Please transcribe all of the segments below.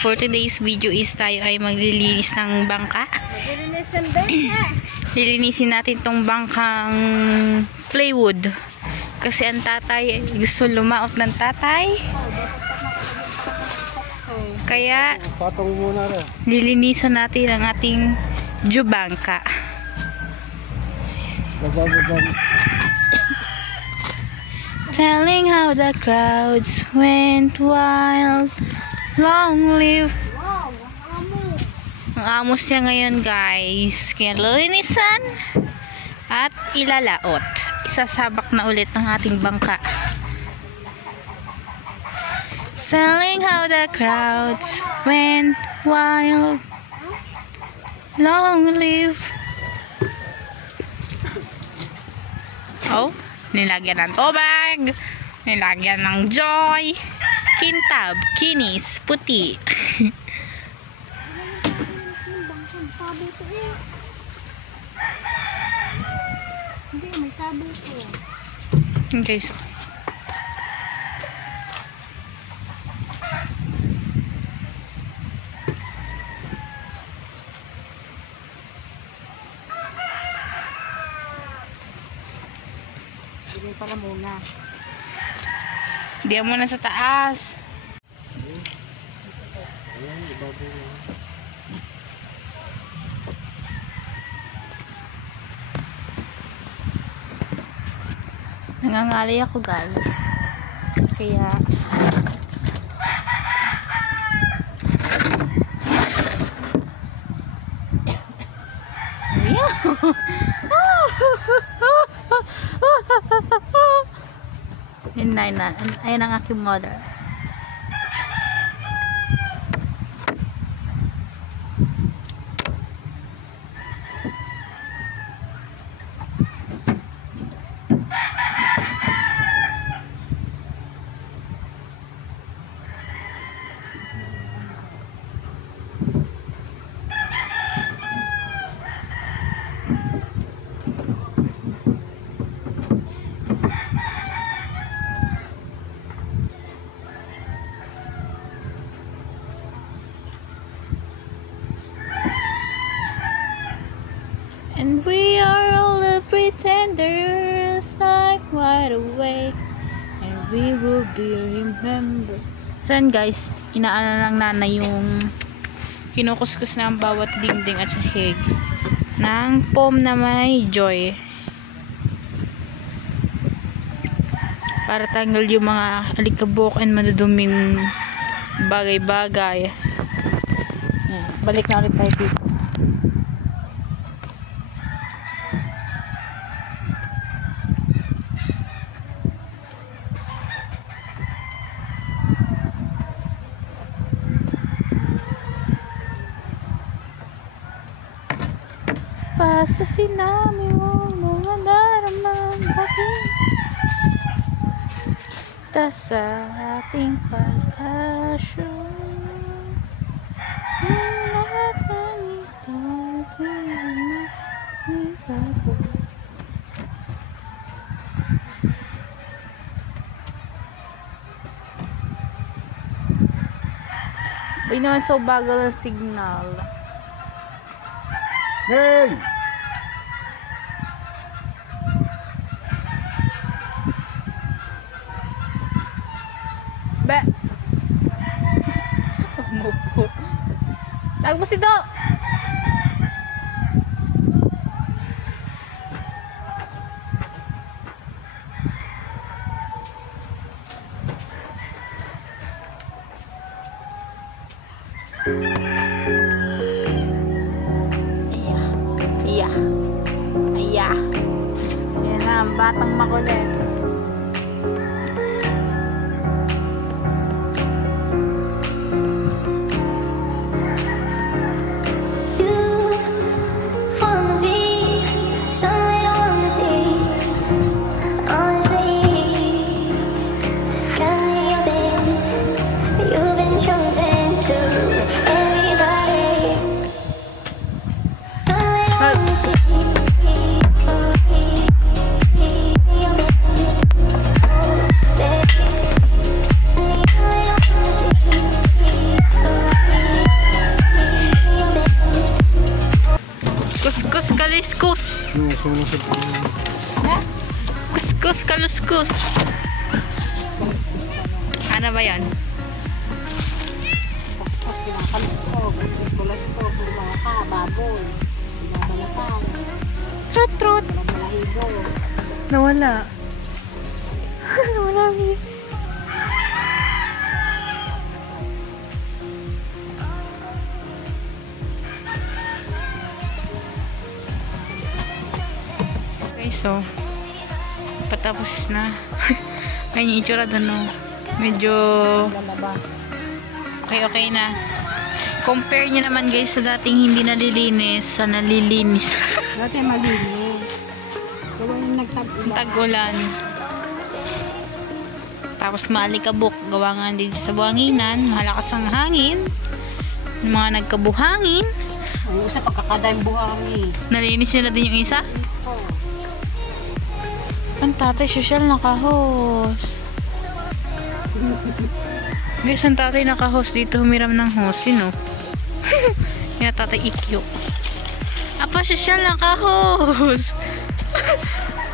for today's video is tayo ay maglilinis ng bangka. Maglilinis ng bangka. Lilinisin natin tong bangkang plywood. Kasi ang tatay, gusto lumaot ng tatay. Kaya, lilinisan natin ang ating jubangka. Telling how the crowds went wild. Long live. Ang amos niya ngayon, guys. Kaya lilinisan at ilalaot. Isasabak na ulit ang ating bangka. Telling how the crowds went wild. Long live. Oh, nilagyan ng tubig. Nilagyan ng joy. Kintab, kinis, puti. Hindi, may tabo ko. Okay, so. Hindi pala muna. Diyan muna sa taas. Nangangalay ako, guys. Kaya ayan ang aking mother. And we are all the pretenders, like wide awake, and we will be remembered. Saan, guys, inaano lang nanay yung kinukuskus na ang bawat dingding at sahig ng foam na may joy para tanggal yung mga alikabok and maduduming bagay-bagay. Balik na ulit tayo dito. Basta sinabi mo mga daramang bakit ta sa ating pag-asyon ang lahat ng ito pinag-ibago. Uy naman, so bagal ang signal. Hey! Be! Tagpo si Do! Yan na, ang batang makulit. kuskus. Sumusod pa naman. Kuskus, kaluskus. Ano ba yan? Tapos kinakalis ko. Kulas ko. Mga ka, baboy. Binabalatan. Trut, trut. Balahibo. Nawala. Nawala. Okay, so patapos na. Ayun yung itsura doon, no? Medyo okay na. Compare nyo naman guys sa dating hindi nalilinis sa nalilinis. Dati malinis. Kaya yung nagtag-ulan. Tag-ulan. Tapos maalikabok. Gawa nga dito sa buhanginan. Malakas ang hangin. Yung mga nagkabuhangin. Ang isa pagkakada yung buhangin. Nalinis nyo na din yung isa. Ang tatay, social naka-host. Guys, ang tatay naka-host dito. Humiram ng host. Sino? Yan tatay ikyo. Apa, social naka-host.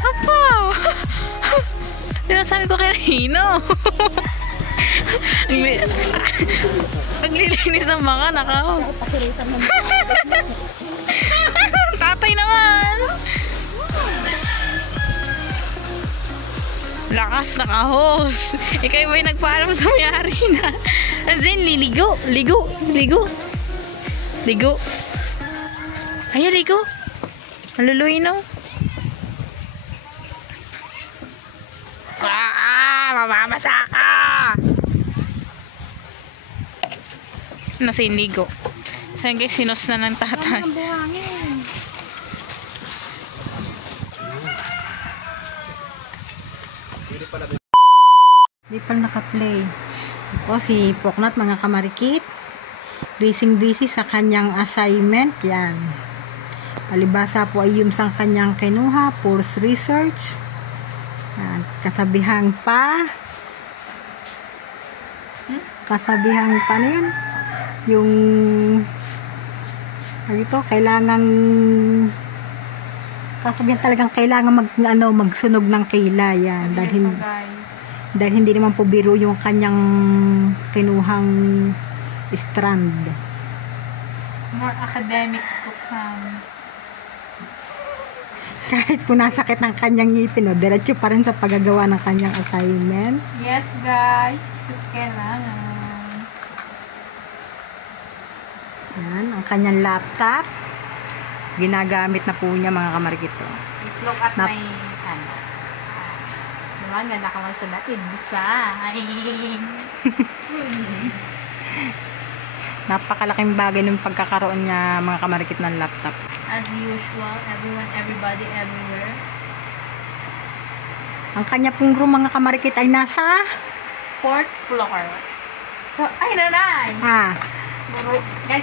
Apa. Sinasabi ko kay Rino. Paglilinis ng mga naka-host. Tatay naman. Lakas naka-host. Ikaw ba yung nagpaalam sa mayari na? Then, liligo. Ligo. Ayaw, ligo. Maluluy, no? Mamamasa ka! Nasa yung ligo. So, guys, sinos na ng tatay. Ang buhangin. Di pa naka-play. Ito si Poknat, mga kamarikit. Busy sa kanyang assignment. Yan. Palibasa po ay yung sang kanyang kinuha. Force research. Yan. Kasabihang pa na yun. Yung ito, kasabihan talagang kailangan magsunog ng kaila. Yan. Dahil hindi naman po biro yung kanyang kinuhang strand. More academics to come. Kahit po nasakit ng kanyang ngipin, diretso pa rin sa paggagawa ng kanyang assignment. Yes, guys. Kasi kailangan. Yan, ang kanyang laptop. Ginagamit na po niya, mga kamarikito. Please look at my hand. Diba? Ganda ka magsunod. Design. Napakalaking bagay ng pagkakaroon niya, mga kamarikit, ng laptop. As usual, everyone, everybody, everywhere. Ang kanya pong room, mga kamarikit, ay nasa 4th floor. So, ay nanay! Guys,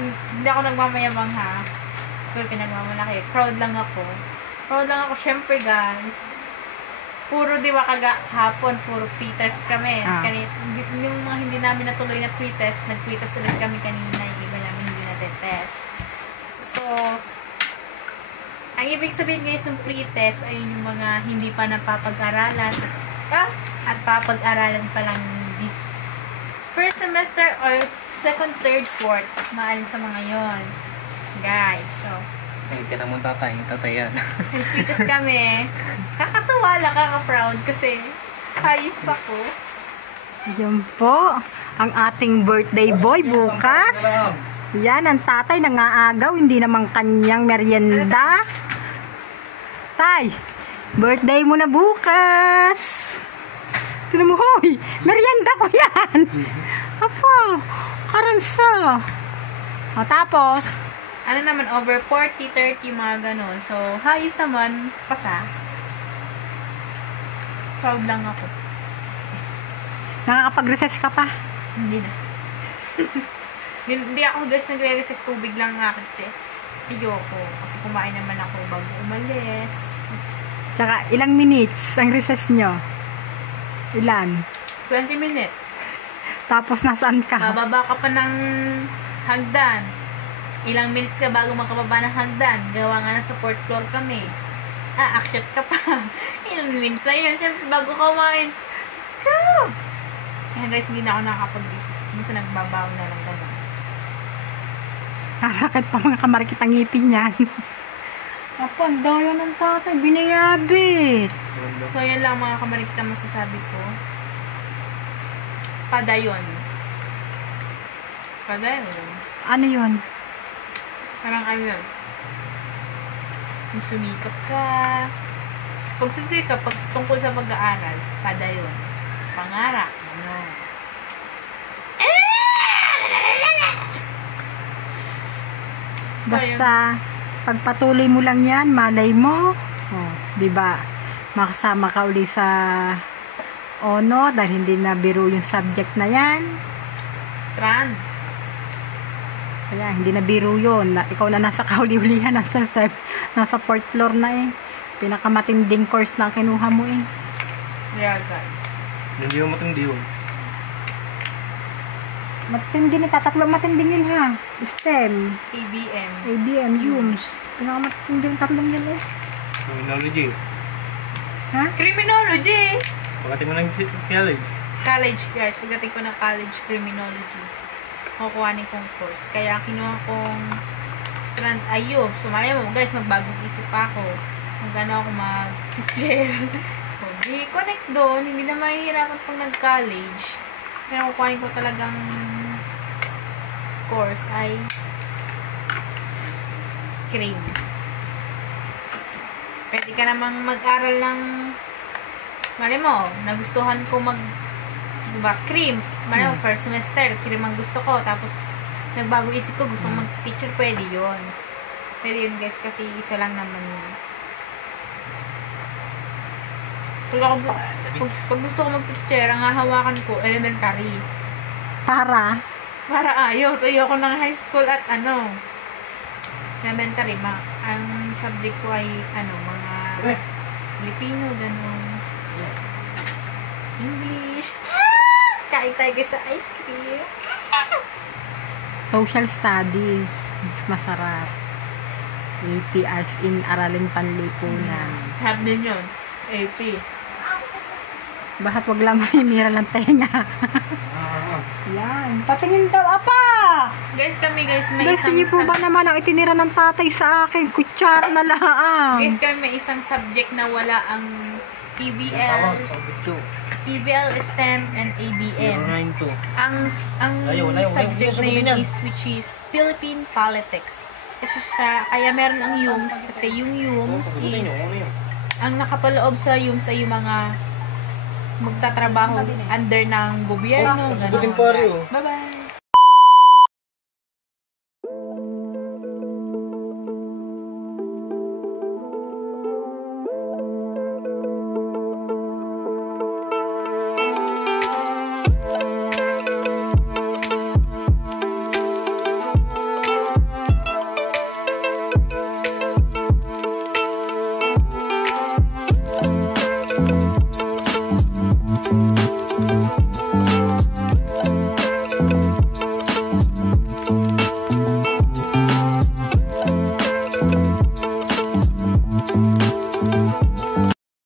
hindi ako nagmamayabang ha. Pero pinagmamalaki. Proud lang ako. Syempre guys. Puro di ba hapon, puro pre-test kami. Yung mga hindi namin natuloy na pre-test, nag-pre-test ulit kami kanina. Yung iba namin hindi natin-test. So, ang ibig sabihin guys ng pre-test ay yung mga hindi pa napapag-aralan. At papag-aralan pa lang this first semester or second, third, fourth. Maalin sa mga yon, guys. So, Kita mo tatay yan. nag-pre-test kami. Kakatuwa lang, kaka-proud kasi ayos ako. Diyan po, ang ating birthday boy bukas. Yan, ang tatay nangaagaw, hindi naman kanyang merienda. Tay, birthday mo na bukas. Tinan mo, hoy, merienda ko yan. Apa, karansa. O, tapos, Ano naman, over 40, 30, mga ganun. So, ayos naman, pasa. Proud lang ako. nakakapag-recess ka pa. Hindi na. Hindi ako guys nagre-recess, tubig lang nga kasi. Ayoko. Kasi kumain naman ako bago umalis. Tsaka, ilang minutes ang recess nyo? Ilan? 20 minutes. Tapos, nasaan ka? Bababa ka pa ng hagdan. Ilang minutes ka bago makababa ng hagdan. Gawa nga na sa 4th floor kami. Akyat ka pa. Ilang minutes na yun. Siyempre, bago ka kumain. Let's go! Kaya guys, hindi na ako nakakapag-visit. Minsan nagbabaw na lang kami. Nasakit pa mga kamarikit ang ngipin yan. Apo, ang daya ng tatay. Binayabit. So, yan lang mga kamarikit ang masasabi ko. Padayon. Padayon. Ano yun? Parang ayun. Kung sumikap ka. Pag sisikap, pag tungkol sa pag-aaral, padayon. Pangarap. Ano? Basta, pagpatuloy mo lang yan, malay mo. Oh, di ba? Makasama ka uli sa ono dahil hindi na biro yung subject na yan. Strand. Kaya hindi na biro yun. Ikaw na nasa kauli-ulihan, nasa 4th floor na eh. Pinakamatinding course na kinuha mo eh. Yeah, guys. Hindi mo matindi yun. Matindi ni tatatlo matinding yun ha. STEM, ABM. ABM, UMS. Pinakamatinding tatlong yun eh. Criminology. Ha? Criminology! Pagdating mo ng college. College, guys. Pagdating ko ng college, criminology. Kukuhanin kong course. Kaya kinuha kong strand ayub. So, malay mo, guys, magbagong isip pa ako. Kung gano'n ako mag-teacher. Di connect doon. Hindi na mahihirapan pag nag-college. Pero kukuhanin ko talagang course ay crim. Pwede ka namang mag-aral ng malay mo, nagustuhan ko diba, crim. Malay mo, first semester, crim ang gusto ko. Tapos, nagbago isip ko, gusto mag-teacher, pwede yun. Pwede yun, guys, kasi isa lang naman yun. Pag gusto ko mag-teacher, ang hahawakan ko, elementary. Para? Para ayos. Ayoko ng high school at elementary. Ang subject ko ay, mga Filipino, gano'n. English. Kain tayo guys sa ice cream. Social studies. Masarap. AP as in Aralin Panlipunan. Have din yun. AP. Bakit wag lang mamimira ng tenga? Yan. Patingin daw, apa! Guys, may Guys, isang hindi po ba naman ang itinira ng tatay sa akin? Kutsara na lang. Guys, may isang subject na wala ang TVL, STEM, and ABM. Ang subject na yun is, which is Philippine Politics. Kasi kaya meron ang UMS, kasi yung UMS is, ang nakapaloob sa UMS ay yung mga magtatrabaho under ng gobyerno. Bye-bye!